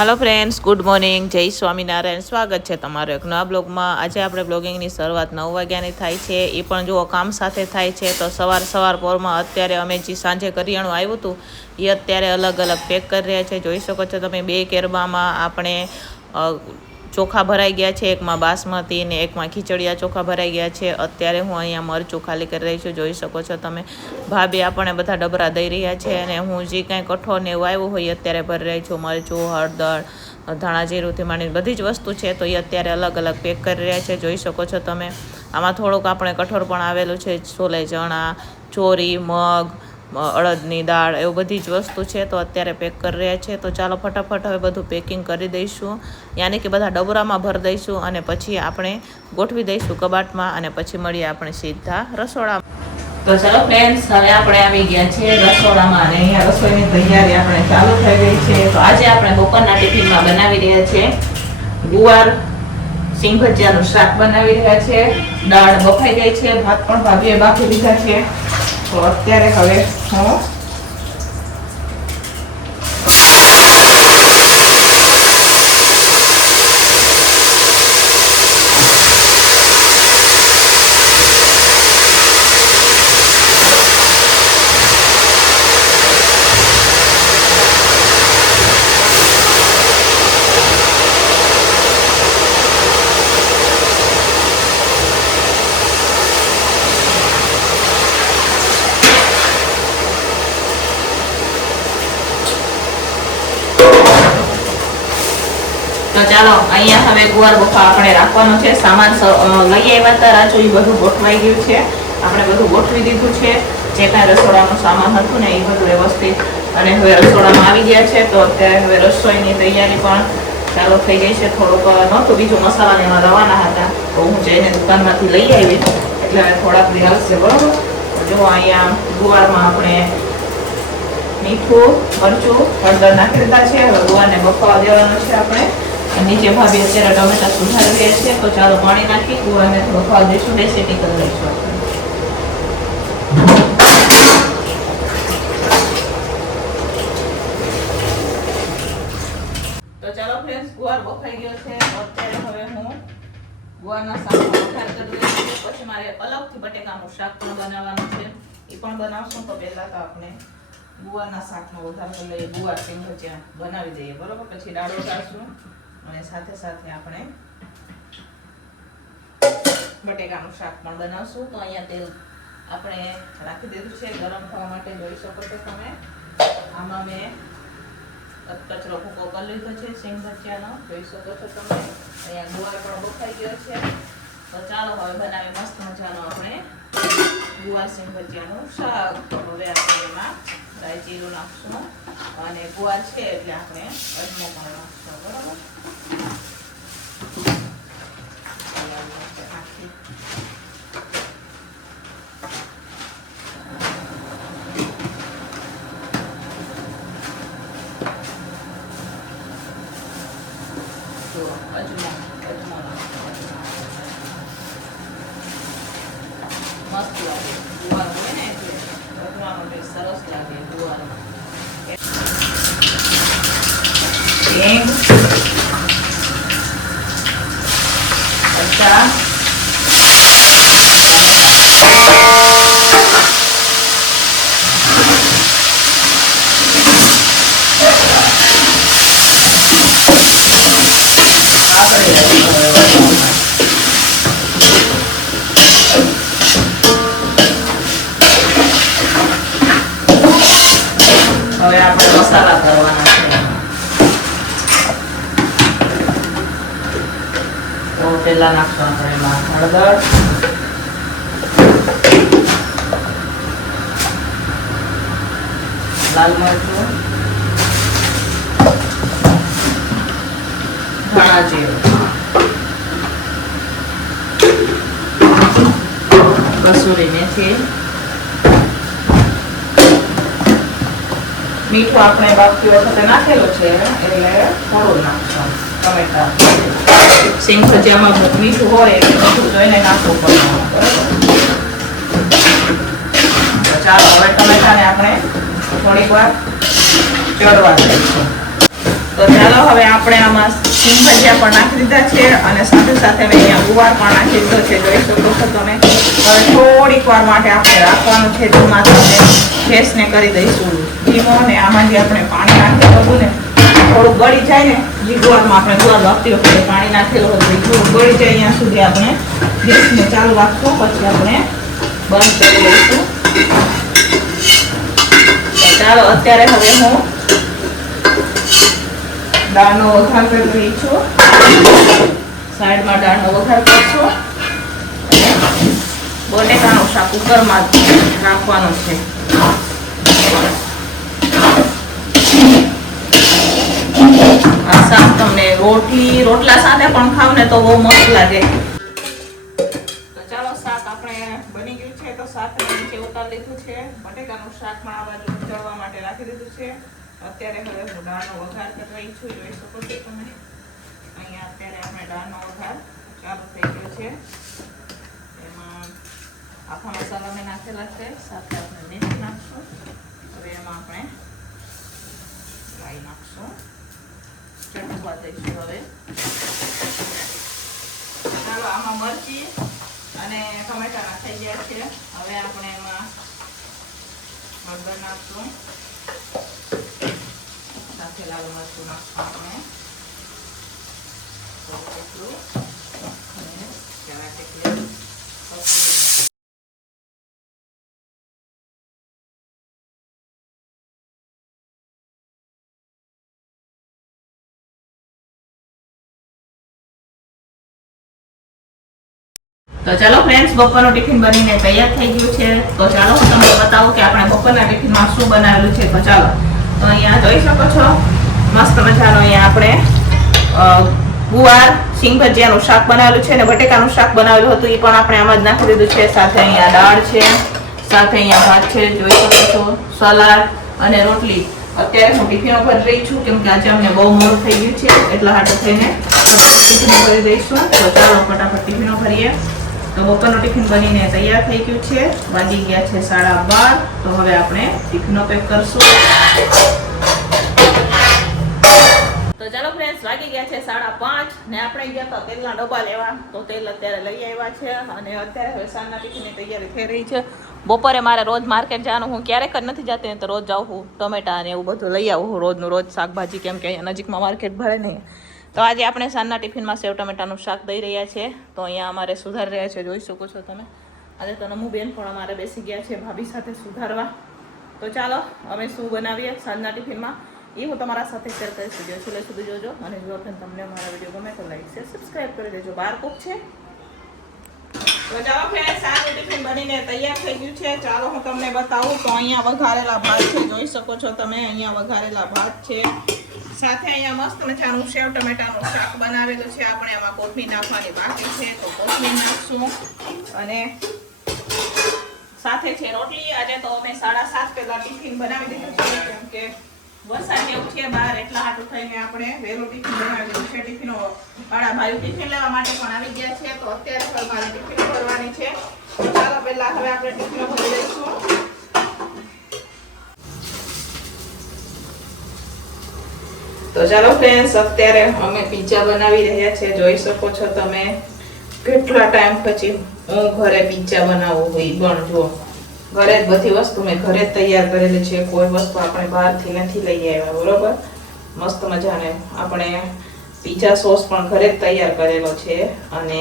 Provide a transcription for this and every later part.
Hello friends, good morning, जय स्वामीनारायण। स्वागत है तमारो एक नवा ब्लॉग में। आज આપણે બ્લોગિંગની શરૂઆત 9 વાગ્યાની થાય છે, એ પણ જો કામ સાથે થાય છે। તો સવાર પોરમાં અત્યારે અમે જે સાંજે કરિયાણું આવ્યું હતું એ અત્યારે અલગ અલગ પેક કરી રહ્યા છે। જોઈ શકો છો તમે, બે કેરબામાં આપણે ચોખા ભરાઈ ગયા છે, એકમાં બાસમતી ને એકમાં ખીચડિયા ચોખા ભરાઈ ગયા છે। અત્યારે હું અહીંયા મરચું ખાલી કરી રહી છું। જોઈ શકો છો તમે, ભાભી આપણે બધા ડબરા દઈ રહ્યા છે અને હું જે કાંઈ કઠોળ ને એવું આવ્યું હોય અત્યારે ભરી રહી છું। મરચું, હળદર, ધાણા જીરુંથી માંડીને બધી જ વસ્તુ છે તો એ અત્યારે અલગ અલગ પેક કરી રહ્યા છે। જોઈ શકો છો તમે, આમાં થોડુંક આપણે કઠોળ પણ આવેલું છે, છોલે ચણા, ચોરી, મગ, અડદની દાળ, એવું બધી જ વસ્તુ છે તો અત્યારે પેક કરી રહ્યા છે। તો ચાલો ફટાફટ હવે બધું પેકિંગ કરી દઈશું, યાની કે બધા ડબરામાં ભરી દઈશું અને પછી આપણે ગોઠવી દઈશું કબાટમાં અને પછી મળીએ આપણે સીધા રસોડામાં। તો ચાલો ફ્રેન્ડ્સ, હવે આપણે આવી ગયા છીએ રસોડામાં અને અહીંયા રસોઈની તૈયારી આપણે ચાલુ થઈ ગઈ છે। તો આજે આપણે બપોરના ટિફિનમાં બનાવી રહ્યા છે ગુવાર સિંગ ભજીયાનું શાક બનાવી રહ્યા છે। દાળ બફાઈ ગઈ છે, ભાત પણ ભાભીએ બાફી દીધા છે। તો અત્યારે હવે હું તો ચાલો અહીંયા હવે ગુવાર બફા આપણે રાખવાનો છે। સામાન લઈ આવ્યા હતા રાજુ, એ બધું ગોઠવાઈ ગયું છે, આપણે બધું ગોઠવી દીધું છે। જે કાંઈ રસોડાનું સામાન હતું ને એ બધું વ્યવસ્થિત અને હવે રસોડામાં આવી ગયા છે। તો અત્યારે હવે રસોઈની તૈયારી પણ ચાલુ થઈ ગઈ છે। થોડુંક નહોતું, બીજું મસાલાને એમાં રવાના હતા તો હું જઈને દુકાનમાંથી લઈ આવી એટલે હવે થોડાક દી આવશે, બરાબર। જો અહીંયા ગુવારમાં આપણે મીઠું, મરચું, હળદર નાખી દીધા છે। હવે ગુવારને બફાવા દેવાનું છે આપણે। નીચે ભાભી અત્યારે ટમેટા સુધારી રહ્યા છે, તો ચાલો પાણી નાખી ગુવારને બફાવા દઈશું, બે સીટી કરી લઈશું આપણે। તો ચાલો ફ્રેન્ડ્સ, ગુવાર બફાઈ ગયો છે। અત્યારે હવે હું ગુવારના શાકનો વઘાર કરી દઈશ, પછી મારે અલગથી બટેકાનું શાક પણ બનાવવાનું છે, એ પણ બનાવશું। તો પહેલા તો આપણે ગુવારના શાકનો વઘાર કરી લઈએ, ગુવાર સિંગ ભજીયા બનાવી દઈએ, બરોબર। પછી દાળ વઘારશું અને સાથે સાથે આપણે બટેકાનું શાક પણ બનાવશું। તો અહીંયા તેલ આપણે રાખી દીધું છે ગરમ થવા માટે, જોઈ શકો છો તમે। આમાં મેં કચરો ભૂકો કરી લીધો છે સિંગ ભજીયાનો, જોઈ શકો છો તમે। અહીંયા ગુવાર પણ બફાઈ ગયો છે। તો ચાલો હવે બનાવી મસ્ત મજાનો આપણે ગુવાર સિંગ ભજીયાનું શાક। હવે આપણે એમાં રાઈ જીરું નાખશું અને ગુવાર છે એટલે આપણે અજમો પણ નાખશું, બરાબર। મસ્ત લાગે ગુવાર હોય ને એટલે ભજવામાં બી સરસ લાગે ગુવાર। હવે આપણે મસાલા કરવાના છે, તો પેલા નાખશું આપણે એમાં હળદર, લાલ મરચું, ધાણા જીરું, કસૂરી મેથી, મીઠું આપણે બાફતી વખતે નાખેલું છે એટલે થોડું નાખશું। ટમેટા સિંગ ભજીયામાં મીઠું હોય એટલે મીઠું જોઈને નાખવું પડે, બરાબર। તો ચાલો હવે ટમેટાને આપણે થોડીક વાર ચડવા દઈશું। તો ચાલો હવે આપણે આમાં સિંગ ભજીયા પણ નાખી દીધા છે અને સાથે સાથે મેં અહીંયા ગુવાર પણ નાખી દીધો છે, જોઈ શકો છો તમે. હવે થોડીક વાર માટે આપણે રાખવાનું છે ધીમા તાપે. ગેસને કરી દઈશું ધીમો ને આમાં જે આપણે પાણી નાખેલું હતું ને થોડું ગળી જાય ને, જે ગુવારમાં આપણે ગુવાર વાપતી વખતે પાણી નાખેલું હતું થોડું ગળી જાય ત્યાં સુધી આપણે ગેસને ચાલુ રાખશું, પછી આપણે બંધ કરી દઈશું. ચાલો અત્યારે હવે હું દાળનો વઘાર કરી રહી છું. સાઈડમાં દાળનો વઘાર કરશું. બટેકાનું શાક કુકરમાં રાખવાનું છે. આ શાક તમને રોટલા સાથે પણ ખાવ ને તો બહુ મસ્ત લાગે. તો ચાલો શાક આપણે બની ગયું છે, તો શાક નીચે ઉતારી લીધું છે. બટેકાનું શાક પણ આ બાજુ ચડવા માટે રાખી દીધું છે. અત્યારે હવે હું દાળનો વઘાર કરી રહી છું, જોઈ શકો છો તમે. અહીંયા અત્યારે આપણે દાળનો વઘાર ચાલુ થઈ ગયો છે. એમાં આખા મસાલા મેં નાખેલા છે, સાથે આપણે મેથી નાખશું. હવે એમાં આપણે રાઈ નાખશું, ચટકવા દઈશું. હવે ચાલો આમાં મરચી અને ટમેટા નાખાઈ ગયા છે. હવે આપણે એમાં હળદર નાખશું, સાથે લાલ મરચું નાખશું આપણે એટલું, અને ચણા કેટલી તો ચાલો ફ્રેન્ડ્સ, બપોરનું ટિફિન બનીને તૈયાર થઈ ગયું છે. તો ચાલો હું તમને બતાવું કે આપણે બપોરના ટિફિનમાં શું બનાવેલું છે. તો ચાલો, તો અહીંયા જોઈ શકો છો મસ્ત મજાનો અહીંયા આપણે ગુવાર સિંગ ભજીયાનું શાક બનાવેલું છે અને બટેકાનું શાક બનાવેલું હતું, એ પણ આપણે આમાં જ નાખી દીધું છે. સાથે અહીંયા દાળ છે, સાથે અહીંયા ભાત છે, જોઈ શકો છો, સલાડ અને રોટલી. અત્યારે હું ટિફિનો ભરી રહી છું, કેમ કે આજે અમને બહુ મોડું થઈ ગયું છે, એટલા હાટું થઈને ટિફિનો ભરી દઈશું. તો ચાલો ફટાફટ ટિફિનો ભરીએ. તો બપોરનું ટિફિન બનીને તૈયાર થઈ ગયું છે. વાગી ગયા છે 12:30. તો હવે આપણે ટિફિનો પેક કરશું. તો ચાલો ફ્રેન્ડ્સ, વાગી ગયા છે 5:30 ને આપણે ગયા હતા તેલના ડબ્બા લેવા. તો તેલ અત્યારે લઈ આવ્યા છે અને અત્યારે હવે સાંજના ટિફિનની તૈયારી થઈ રહી છે. બપોરે મારે રોજ માર્કેટ જવાનું, હું ક્યારેક જ નથી જતી, તો રોજ જાઉં હું ટમેટા ને એવું બધું લઈ આવું રોજનું રોજ શાકભાજી, કેમ કે અહીંયા નજીકમાં માર્કેટ ભરે નહીં. તો આજે આપણે સાંજના ટિફિનમાં સેવ ટમેટાનું શાક દઈ રહ્યા છે. તો અહીંયા અમારે સુધારી રહ્યા છે, જોઈ શકો છો તમે. આજે તો નમુ બેન પણ અમારે બેસી ગયા છે ભાભી સાથે સુધારવા. તો ચાલો અમે શું બનાવીએ સાંજના ટિફિનમાં એ હું તમારા સાથે શેર કરીશ. વિડીયો છેલ્લે સુધી જોજો અને જો તમને અમારા વિડીયો ગમે તો લાઈક શેર સબસ્ક્રાઈબ કરી દેજો. બાર કોક છે. તો ચાલો ફ્રેન્ડ્સ, સાંજનું ટિફિન બનીને તૈયાર થઈ ગયું છે. ચાલો હું તમને બતાવું. તો અહીંયા વઘારેલા ભાત છે, જોઈ શકો છો તમે. અહીંયા વઘારેલા ભાત છે, સાથે અહીંયા મસ્ત મજાનું સેવ ટમેટાનું શાક બનાવેલું છે. આપણે આમાં કોથમીર નાખવાની બાકી છે, તો કોથમીર નાખશું. અને સાથે છે રોટલી. આજે તો અમે 7:30 પહેલા ટિફિન બનાવી દીધું છે, કેમ કે વરસાદ જેવું છે બહાર, એટલા હાટું થઈને આપણે વહેલું ટિફિન બનાવી દીધું છે. ટિફિનો વાળા ભાઈ ટિફિન લેવા માટે પણ આવી ગયા છે. તો અત્યારે હવે મારે ટિફિન ભરવાની છે. તો ચાલો પહેલા હવે આપણે ટિફિનો ભરી દઈશું. તો ચાલો ફ્રેન્ડ્સ, અત્યારે અમે પિઝા બનાવી રહ્યા છે, જોઈ શકો છો તમે. કેટલા ટાઈમ પછી હું ઘરે પિઝા બનાવું હોય પણ જો ઘરે જ બધી વસ્તુ મેં ઘરે જ તૈયાર કરેલી છે. કોઈ વસ્તુ આપણે બહારથી નથી લઈ આવ્યા, બરોબર. મસ્ત મજાને આપણે પિઝા સોસ પણ ઘરે જ તૈયાર કરેલો છે અને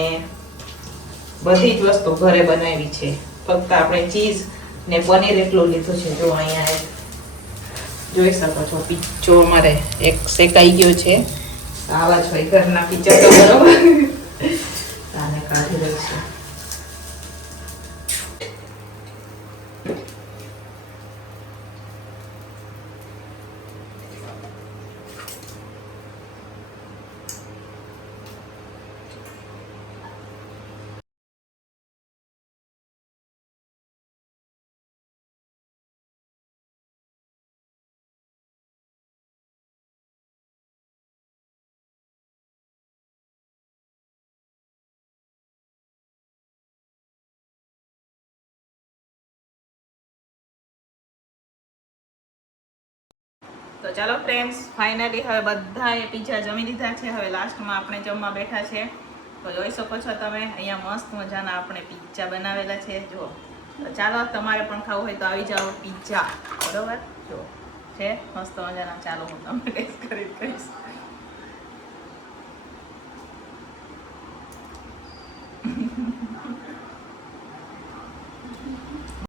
બધી જ વસ્તુ ઘરે બનાવી છે. ફક્ત આપણે ચીઝ ને પનીર એટલું લીધું છે. જો અહીંયા જોઈ શકો છો પીચો અમારે એક શેકાઈ ગયો છે. આવા જ હોય ઘરના પીચા, તો બરોબર. આને કાઢી દઈશું. તો ચાલો ફ્રેન્ડ્સ, ફાઇનલી હવે બધાએ પીઝા જમી લીધા છે. હવે લાસ્ટમાં આપણે જમવા બેઠા છે. તો જોઈ શકો છો તમે, અહીંયા મસ્ત મજાના આપણે પીઝા બનાવેલા છે. જુઓ, તો ચાલો તમારે પણ ખાવું હોય તો આવી જાઓ પીઝા. બરોબર, જો છે મસ્ત મજાના. ચાલો હું તમને ટેસ્ટ કરી કહીશ.